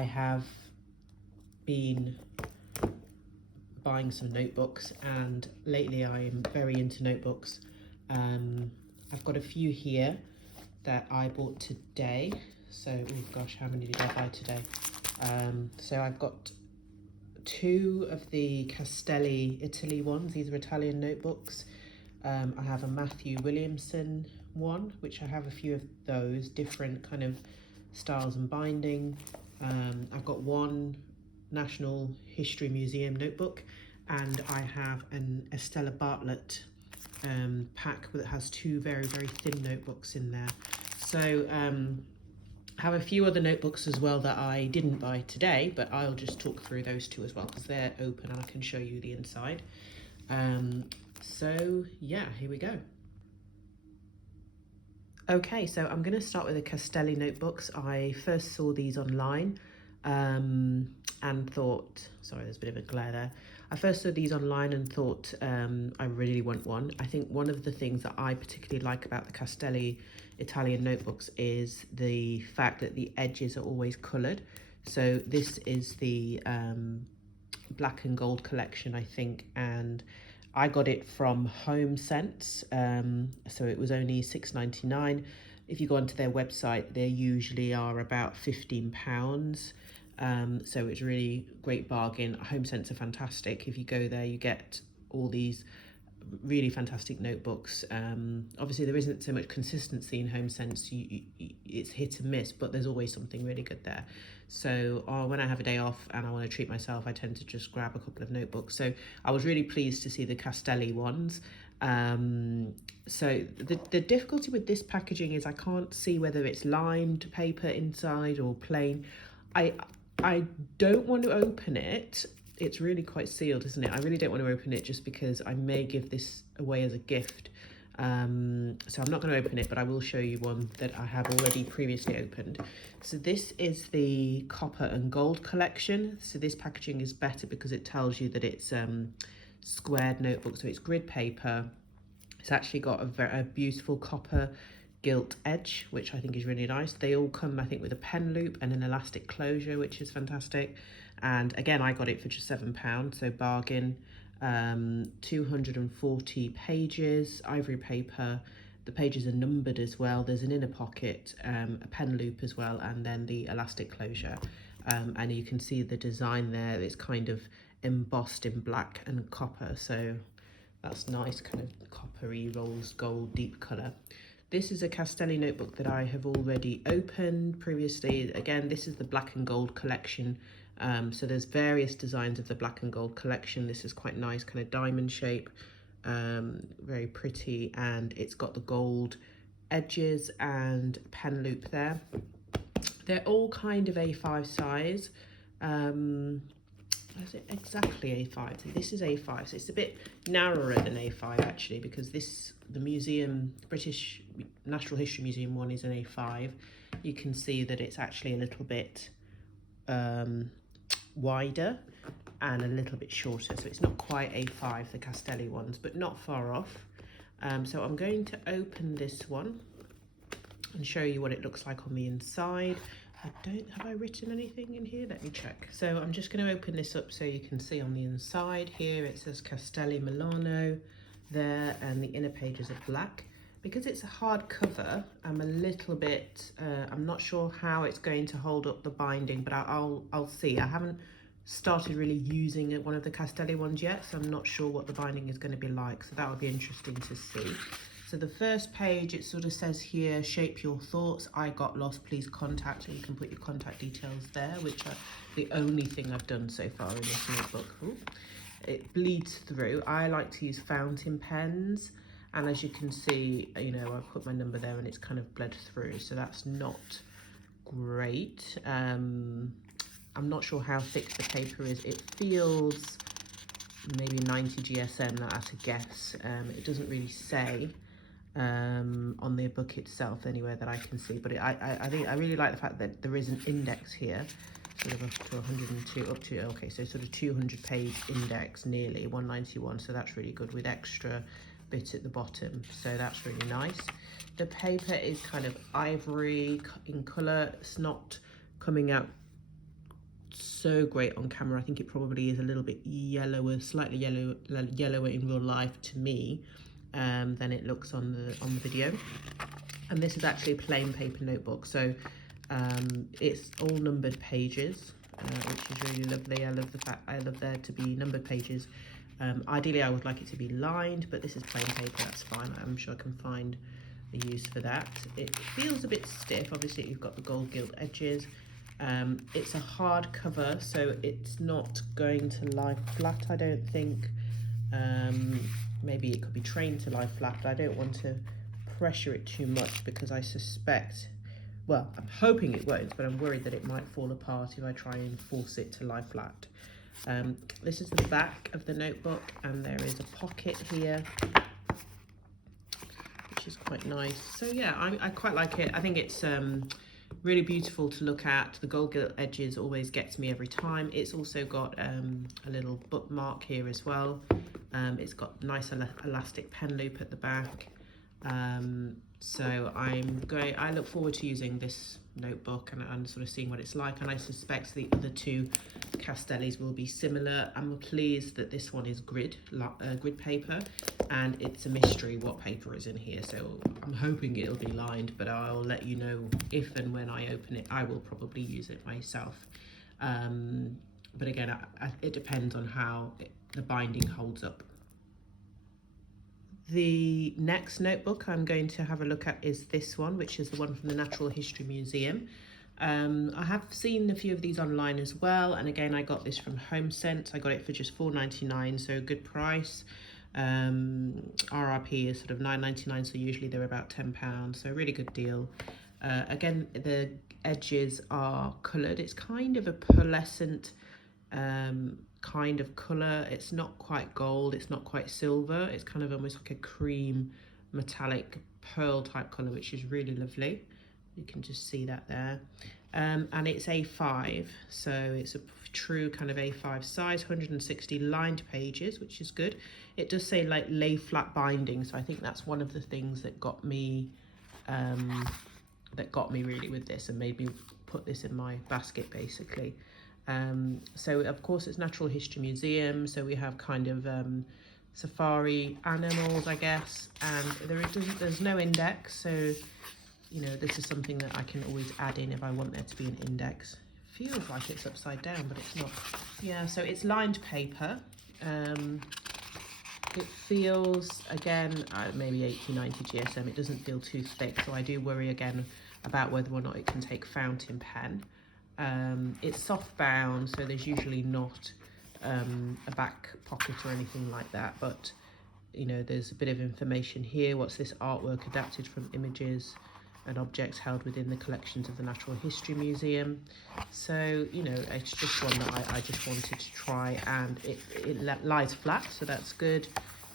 I have been buying some notebooks, and lately I am very into notebooks. I've got a few here that I bought today. So, oh gosh, how many did I buy today? So I've got two of the Castelli Italy ones. These are Italian notebooks. I have a Matthew Williamson one, which I have a few of those, different kind of styles and binding. I've got one National History Museum notebook, and I have an Estella Bartlett pack that has two very, very thin notebooks in there. So I have a few other notebooks as well that I didn't buy today, but I'll just talk through those two as well because they're open and I can show you the inside. So yeah, here we go. Okay, so I'm going to start with the Castelli notebooks. I first saw these online and thought, sorry, there's a bit of a glare there. I first saw these online and thought I really want one. I think one of the things that I particularly like about the Castelli Italian notebooks is the fact that the edges are always coloured. So this is the black and gold collection, I think, and I got it from HomeSense, so it was only £6.99. If you go onto their website, they usually are about £15. So it's really great bargain. HomeSense are fantastic. If you go there, you get all these really fantastic notebooks. Obviously, there isn't so much consistency in HomeSense. It's hit and miss, but there's always something really good there. So when I have a day off and I want to treat myself, I tend to just grab a couple of notebooks. So I was really pleased to see the Castelli ones. So the difficulty with this packaging is I can't see whether it's lined paper inside or plain. I don't want to open it. It's really quite sealed, isn't it? I really don't want to open it just because I may give this away as a gift. So I'm not going to open it, but I will show you one that I have already previously opened. So this is the copper and gold collection. So this packaging is better because it tells you that it's squared notebook. So it's grid paper. It's actually got a beautiful copper gilt edge, which I think is really nice. They all come, I think, with a pen loop and an elastic closure, which is fantastic. And again, I got it for just £7, so bargain. 240 pages, ivory paper. The pages are numbered as well. There's an inner pocket, a pen loop as well, and then the elastic closure. And you can see the design there. It's kind of embossed in black and copper, so that's nice, kind of coppery rose gold deep colour. This is a Castelli notebook that I have already opened previously. Again, this is the black and gold collection. So there's various designs of the black and gold collection. This is quite nice, kind of diamond shape, very pretty, and it's got the gold edges and pen loop there. They're all kind of A5 size. Is it exactly A5? So this is A5, so it's a bit narrower than A5 actually, because the museum, British Natural History Museum one is an A5. You can see that it's actually a little bit wider and a little bit shorter, so it's not quite A5, the Castelli ones, but not far off. So I'm going to open this one and show you what it looks like on the inside. Have I written anything in here? Let me check. So I'm just going to open this up so you can see on the inside here it says Castelli Milano there, and the inner pages are black. Because it's a hard cover, I'm a little bit, I'm not sure how it's going to hold up the binding, but I'll see. I haven't started really using one of the Castelli ones yet, so I'm not sure what the binding is going to be like, so that would be interesting to see. So the first page, it sort of says here, shape your thoughts, I got lost, please contact, and you can put your contact details there, which are the only thing I've done so far in this notebook. Ooh. It bleeds through. I like to use fountain pens, and as you can see, you know, I put my number there and it's kind of bled through, so that's not great. I'm not sure how thick the paper is. It feels maybe 90 GSM, that's a guess. It doesn't really say on the book itself anywhere that I can see, but I think I really like the fact that there is an index here, sort of up to 102, up to, okay, so sort of 200 page index, nearly 191, so that's really good, with extra bit at the bottom, so that's really nice. The paper is kind of ivory in colour. It's not coming out so great on camera. I think it probably is a little bit yellower, slightly yellower in real life to me than it looks on the video. And this is actually a plain paper notebook, so it's all numbered pages, which is really lovely. I love there to be numbered pages. Ideally, I would like it to be lined, but this is plain paper, that's fine. I'm sure I can find a use for that. It feels a bit stiff. Obviously, you've got the gold gilt edges. It's a hard cover, so it's not going to lie flat, I don't think. Maybe it could be trained to lie flat, but I don't want to pressure it too much because I suspect, well, I'm hoping it won't, but I'm worried that it might fall apart if I try and force it to lie flat. This is the back of the notebook, and there is a pocket here, which is quite nice. So yeah, I quite like it. I think it's really beautiful to look at. The gold gilt edges always gets me every time. It's also got a little bookmark here as well. It's got nice elastic pen loop at the back. So I look forward to using this notebook and sort of seeing what it's like, and I suspect the other two Castellis will be similar. I'm pleased that this one is grid paper, and it's a mystery what paper is in here, so I'm hoping it'll be lined, but I'll let you know if and when I open it. I will probably use it myself, but again, it depends on how the binding holds up. The next notebook I'm going to have a look at is this one, which is the one from the Natural History Museum. I have seen a few of these online as well, and again I got this from HomeSense. I got it for just $4.99, so good price. RRP is sort of $9.99, so usually they're about £10, so really good deal. Again, the edges are coloured. It's kind of a pearlescent kind of colour. It's not quite gold, it's not quite silver, it's kind of almost like a cream metallic pearl type colour, which is really lovely. You can just see that there. And it's A5, so it's a true kind of A5 size, 160 lined pages, which is good. It does say like lay flat binding, so I think that's one of the things that got me really with this and made me put this in my basket basically. So of course it's Natural History Museum, so we have kind of safari animals, I guess, and there's no index, so you know, this is something that I can always add in if I want there to be an index. Feels like it's upside down, but it's not. Yeah, so it's lined paper. It feels, again, maybe 80-90 GSM. It doesn't feel too thick, so I do worry again about whether or not it can take fountain pen. It's soft bound, so there's usually not a back pocket or anything like that, but you know, there's a bit of information here. What's this artwork adapted from images and objects held within the collections of the Natural History Museum. So, you know, it's just one that I just wanted to try, and it lies flat, so that's good.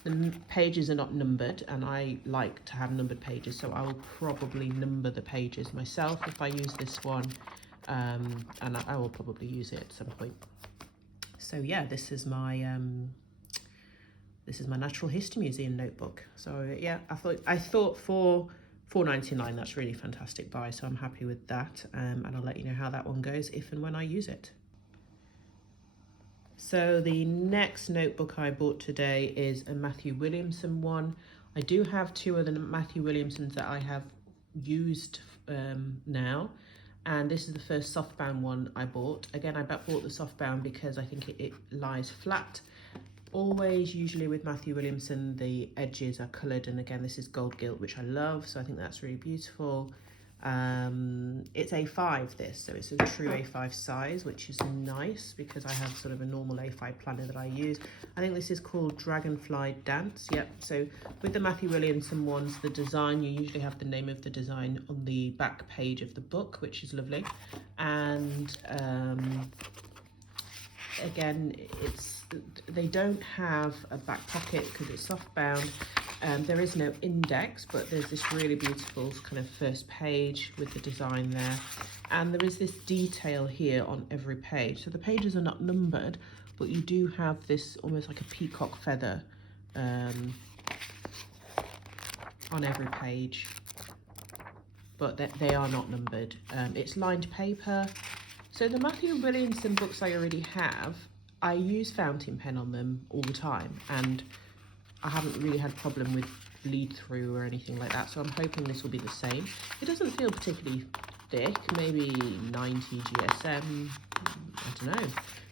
The pages are not numbered, and I like to have numbered pages, so I will probably number the pages myself if I use this one. And I will probably use it at some point. So yeah, this is my Natural History Museum notebook. So yeah, I thought for $4.99 that's really fantastic buy, so I'm happy with that, and I'll let you know how that one goes if and when I use it. So the next notebook I bought today is a Matthew Williamson one. I do have two other Matthew Williamsons that I have used now. And this is the first softbound one I bought. Again, I bought the softbound because I think it lies flat. Always, usually with Matthew Williamson, the edges are coloured. And again, this is gold gilt, which I love. So I think that's really beautiful. It's A5 this, so it's a true A5 size, which is nice because I have sort of a normal A5 planner that I use. I think this is called Dragonfly Dance. Yep, so with the Matthew Williamson ones, the design, you usually have the name of the design on the back page of the book, which is lovely. And again, they don't have a back pocket because it's soft bound. There is no index, but there's this really beautiful kind of first page with the design there. And there is this detail here on every page. So the pages are not numbered, but you do have this almost like a peacock feather on every page. But they are not numbered. It's lined paper, So the Matthew Williamson books I already have, I use fountain pen on them all the time, and I haven't really had a problem with bleed through or anything like that, so I'm hoping this will be the same. It doesn't feel particularly thick, maybe 90 GSM, I don't know.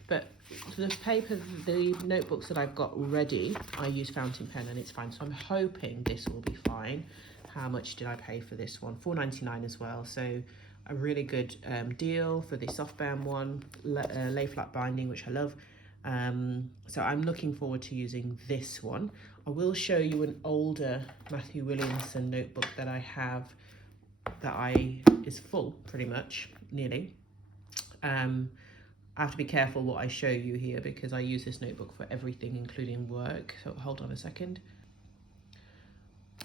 But the paper, the notebooks that I've got already, I use fountain pen and it's fine. So I'm hoping this will be fine. How much did I pay for this one? $4.99 as well. So a really good deal for the softbound one, lay flat binding, which I love. So I'm looking forward to using this one. I will show you an older Matthew Williamson notebook that I have that is full pretty much, nearly. I have to be careful what I show you here because I use this notebook for everything, including work. So hold on a second.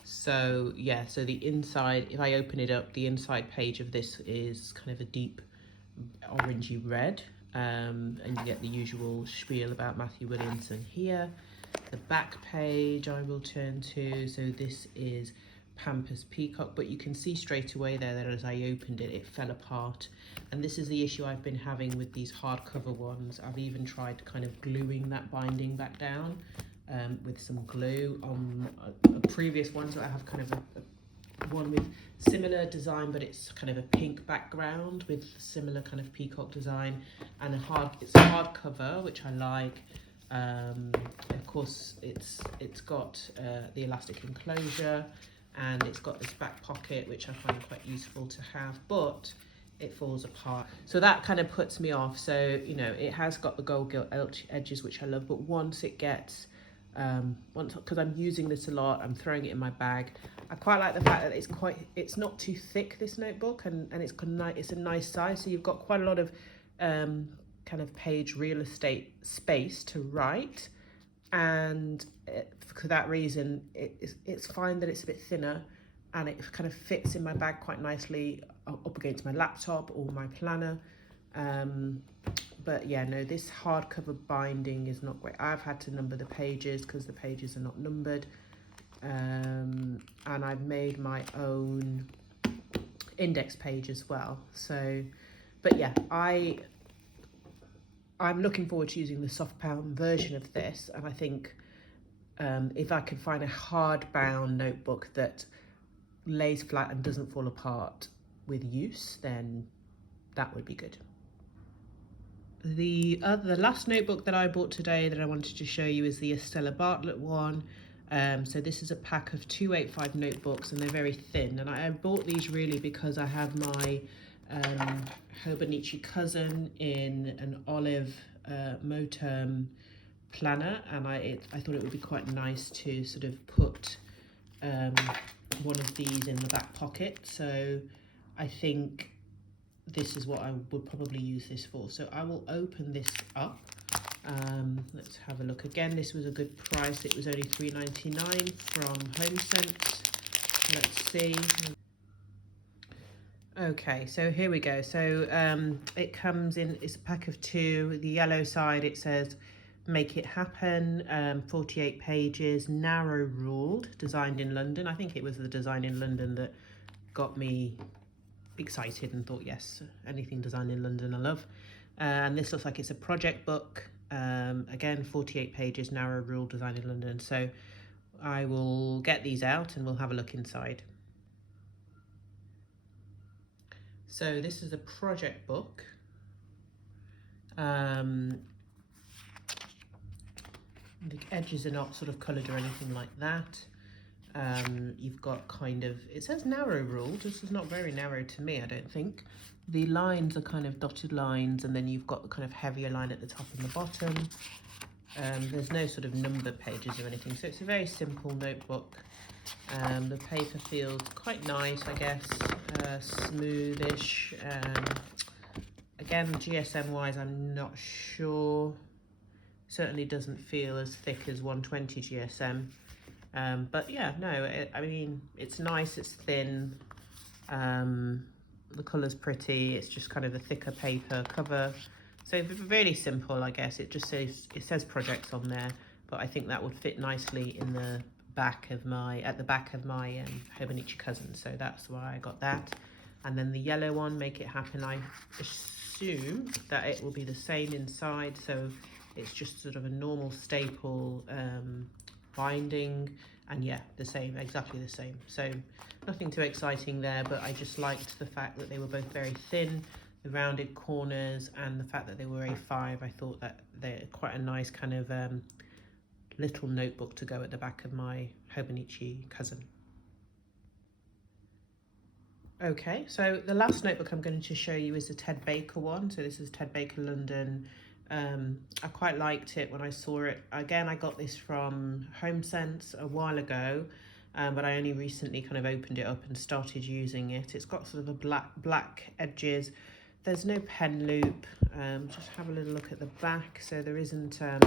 So yeah, so the inside, if I open it up, the inside page of this is kind of a deep orangey red. And you get the usual spiel about Matthew Williamson here. The back page I will turn to. So this is Pampas Peacock, but you can see straight away there that as I opened it, it fell apart. And this is the issue I've been having with these hardcover ones. I've even tried kind of gluing that binding back down with some glue on a previous one. So I have kind of a one with similar design, but it's kind of a pink background with similar kind of peacock design, and it's a hardcover, which I like. Of course, it's got the elastic enclosure, and it's got this back pocket, which I find quite useful to have, but it falls apart. So that kind of puts me off. So, you know, it has got the gold gilt edges, which I love, but once it gets, because I'm using this a lot, I'm throwing it in my bag. I quite like the fact that it's not too thick, this notebook, and it's a nice size. So you've got quite a lot of kind of page real estate space to write. And for that reason, it's fine that it's a bit thinner, and it kind of fits in my bag quite nicely up against my laptop or my planner. But yeah, no, this hardcover binding is not great. I've had to number the pages because the pages are not numbered. And I've made my own index page as well. So, but yeah, I'm looking forward to using the softbound version of this, and I think if I can find a hardbound notebook that lays flat and doesn't fall apart with use, then that would be good. The last notebook that I bought today that I wanted to show you is the Estella Bartlett one. So this is a pack of 285 notebooks, and they're very thin, and I bought these really because I have my Hobonichi cousin in an olive Moterm planner, and I thought it would be quite nice to sort of put one of these in the back pocket. So I think this is what I would probably use this for. So I will open this up. Let's have a look again. This was a good price. It was only $3.99 from HomeSense. Let's see. Okay, so here we go. So it comes in, it's a pack of 2. The yellow side, it says Make It Happen, 48 pages, narrow ruled, designed in London. I think it was the design in London that got me excited and thought, yes, anything designed in London I love. And this looks like it's a project book. Again, 48 pages, narrow ruled, designed in London. So I will get these out and we'll have a look inside. So this is a project book. The edges are not sort of coloured or anything like that. You've got kind of, it says narrow ruled. This is not very narrow to me, I don't think. The lines are kind of dotted lines, and then you've got the kind of heavier line at the top and the bottom. There's no sort of number pages or anything, so it's a very simple notebook. The paper feels quite nice, I guess, smoothish. Again, GSM wise, I'm not sure. Certainly doesn't feel as thick as 120 GSM. But yeah, no, I mean, it's nice, it's thin. The colour's pretty, it's just kind of a thicker paper cover. So really simple, I guess. It just says, it says projects on there, but I think that would fit nicely in the back of my, at the back of my Hobonichi cousin. So that's why I got that. And then the yellow one, Make It Happen, I assume that it will be the same inside. So it's just sort of a normal staple binding, and yeah, the same, exactly the same. So nothing too exciting there, but I just liked the fact that they were both very thin, the rounded corners, and the fact that they were A5. I thought that they're quite a nice kind of little notebook to go at the back of my Hobonichi cousin. Okay, so the last notebook I'm going to show you is the Ted Baker one. So this is Ted Baker London. I quite liked it when I saw it. Again, I got this from HomeSense a while ago, but I only recently kind of opened it up and started using it. It's got sort of a black edges. There's no pen loop. Just have a little look at the back. So there isn't a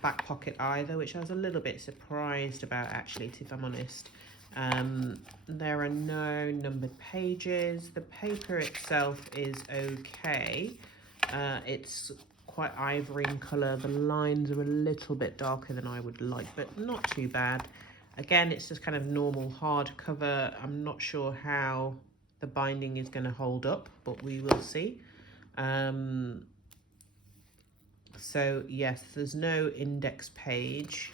back pocket either, which I was a little bit surprised about, actually, if I'm honest. There are no numbered pages. The paper itself is okay. It's quite ivory in colour. The lines are a little bit darker than I would like, but not too bad. Again, it's just kind of normal hardcover. I'm not sure how the binding is going to hold up, but we will see. So yes, there's no index page.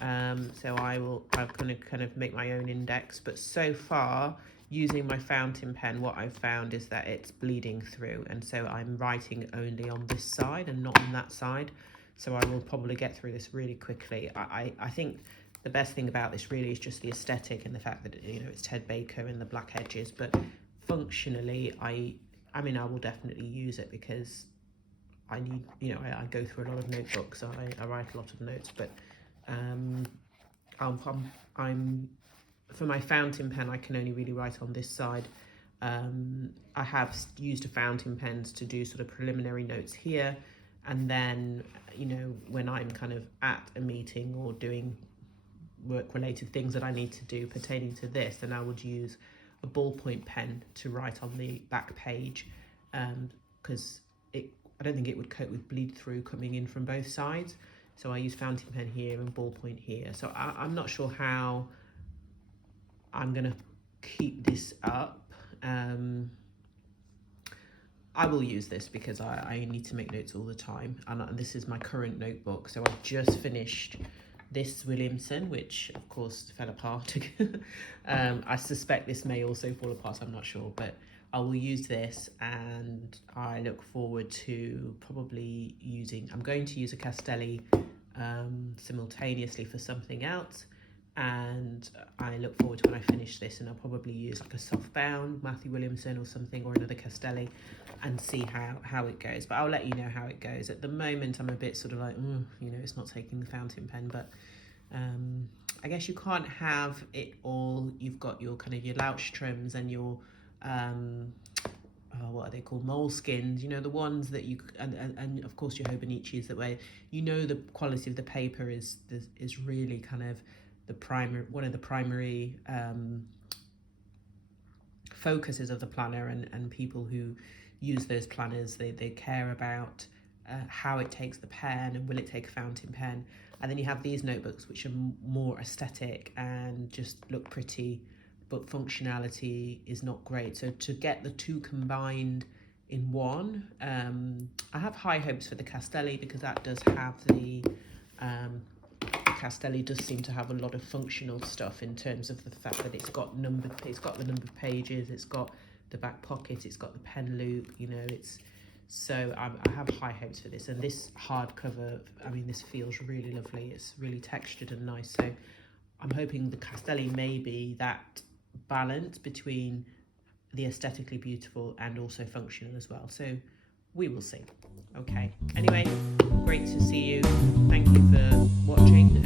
So I'm going to kind of make my own index, but so far, using my fountain pen, what I've found is that it's bleeding through, and so I'm writing only on this side and not on that side. So I will probably get through this really quickly. I think the best thing about this really is just the aesthetic and the fact that, you know, it's Ted Baker and the black edges, but functionally, I mean, I will definitely use it because I need, you know, I go through a lot of notebooks, I write a lot of notes, but for my fountain pen, I can only really write on this side. I have used a fountain pens to do sort of preliminary notes here, and then, you know, when I'm kind of at a meeting or doing work-related things that I need to do pertaining to this, then I would use a ballpoint pen to write on the back page, because I don't think it would cope with bleed through coming in from both sides. So I use fountain pen here and ballpoint here. So I'm not sure how I'm going to keep this up. I will use this because I need to make notes all the time. And this is my current notebook. So I've just finished this Williamson, which of course fell apart. I suspect this may also fall apart, I'm not sure. But I will use this, and I look forward to probably I'm going to use a Castelli simultaneously for something else, and I look forward to when I finish this, and I'll probably use like a softbound Matthew Williamson or something, or another Castelli, and see how it goes. But I'll let you know how it goes. At the moment, I'm a bit sort of like, you know, it's not taking the fountain pen, but I guess you can't have it all. You've got your kind of your Louchtrums and your what are they called, moleskins, you know, the ones that you, and of course your Hobonichis, that way you know the quality of the paper is really kind of one of the primary focuses of the planner, and people who use those planners, they care about how it takes the pen and will it take a fountain pen. And then you have these notebooks which are more aesthetic and just look pretty, but functionality is not great. So to get the two combined in one, I have high hopes for the Castelli, because that does have the Castelli does seem to have a lot of functional stuff in terms of the fact that it's got the numbered pages, it's got the back pocket, it's got the pen loop, you know, so I have high hopes for this. And this hardcover, I mean, this feels really lovely. It's really textured and nice. So I'm hoping the Castelli may be that balance between the aesthetically beautiful and also functional as well. So we will see. Okay. Anyway, great to see you. Thank you for watching.